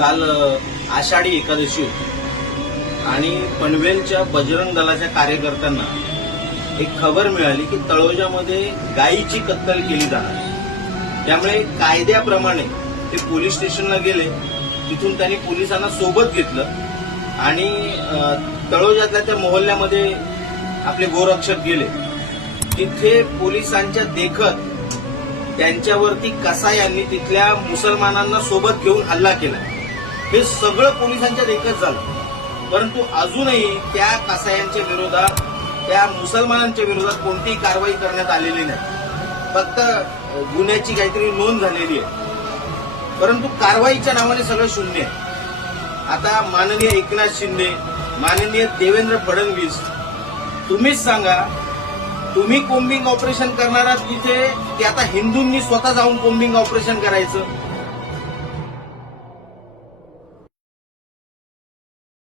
काल आषाढी एकादशी होती आणि पनवेलच्या बजरंग दलाच्या कार्यकर्त्यांना एक खबर मिळाली की तळोजामध्ये गायीची कत्तल केली जाणार आहे। त्यामुळे कायद्याप्रमाणे ते पोलीस स्टेशनला गेले, तिथून त्यांनी पोलिसांना सोबत घेतलं आणि तळोजातल्या त्या मोहल्ल्यामध्ये आपले गोरक्षक गेले। तिथे पोलिसांच्या देखत त्यांच्यावरती कसायांनी तिथल्या मुसलमानांना सोबत घेऊन हल्ला केला। हे सगळं पोलिसांच्या देखत झालं, परंतु अजूनही त्या कसायांच्या विरोधात, त्या मुसलमानांच्या विरोधात कोणतीही कारवाई करण्यात आलेली नाही। फक्त गुन्ह्याची काहीतरी नोंद झालेली आहे, परंतु कारवाईच्या नावाने सगळं शून्य आहे। आता माननीय एकनाथ शिंदे, माननीय देवेंद्र फडणवीस, तुम्हीच सांगा, तुम्ही कोम्बिंग ऑपरेशन करणार आहात तिथे, की आता हिंदूंनी स्वतः जाऊन कोम्बिंग ऑपरेशन करायचं?